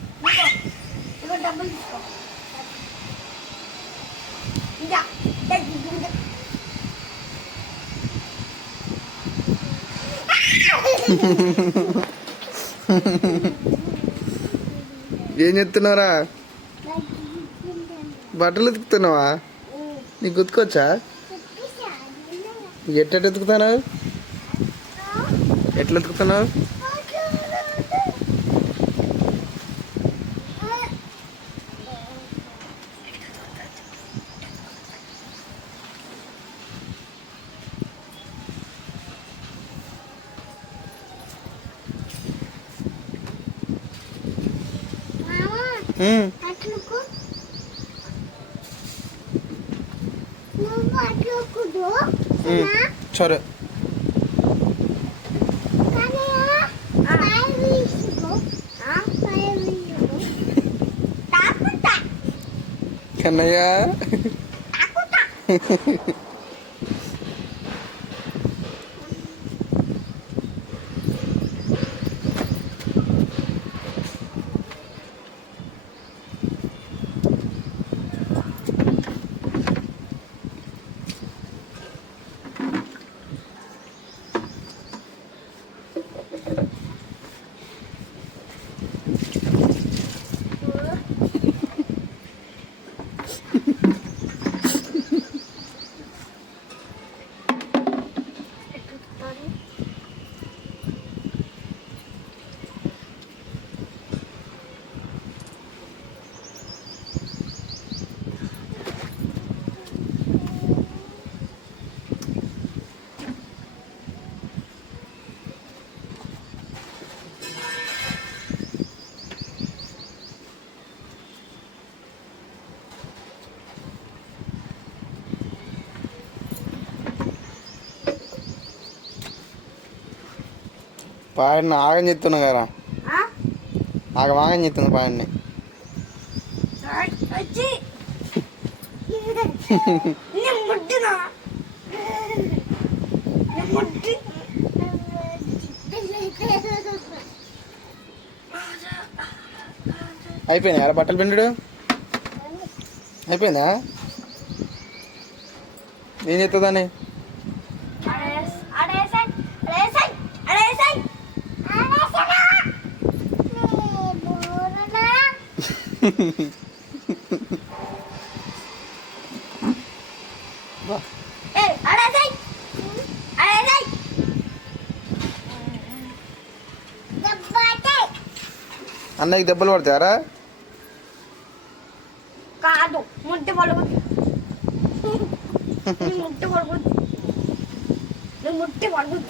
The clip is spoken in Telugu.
ఇదిగో డబ్బులు తీసుకో ఇంకా ఏం చెప్తున్నారా బట్టలు ఉతుకుతున్నావా? నీకు ఉతుకొచ్చా? ఎట్ట ఉతుకుతున్నావు? ఎట్లా ఉతుకుతున్నావు? হুম সরে Kanaya. Aku tak. పాడిని ఆగం చెప్తున్నా కదా. ఆగం ఆగం చెప్తున్నా పాడిని. అయిపోయింది అలా బట్టలు పిండు అయిపోయిందా? ఏం చెప్తుందని ఏయ్ అడేసాయి అడేసాయి దబ్బటే అన్నయ్యకి దెబ్బలు పడతారా కాదు ముట్టి పడుకుంది ముట్టి పడుకుంది ముట్టి పడుకుంది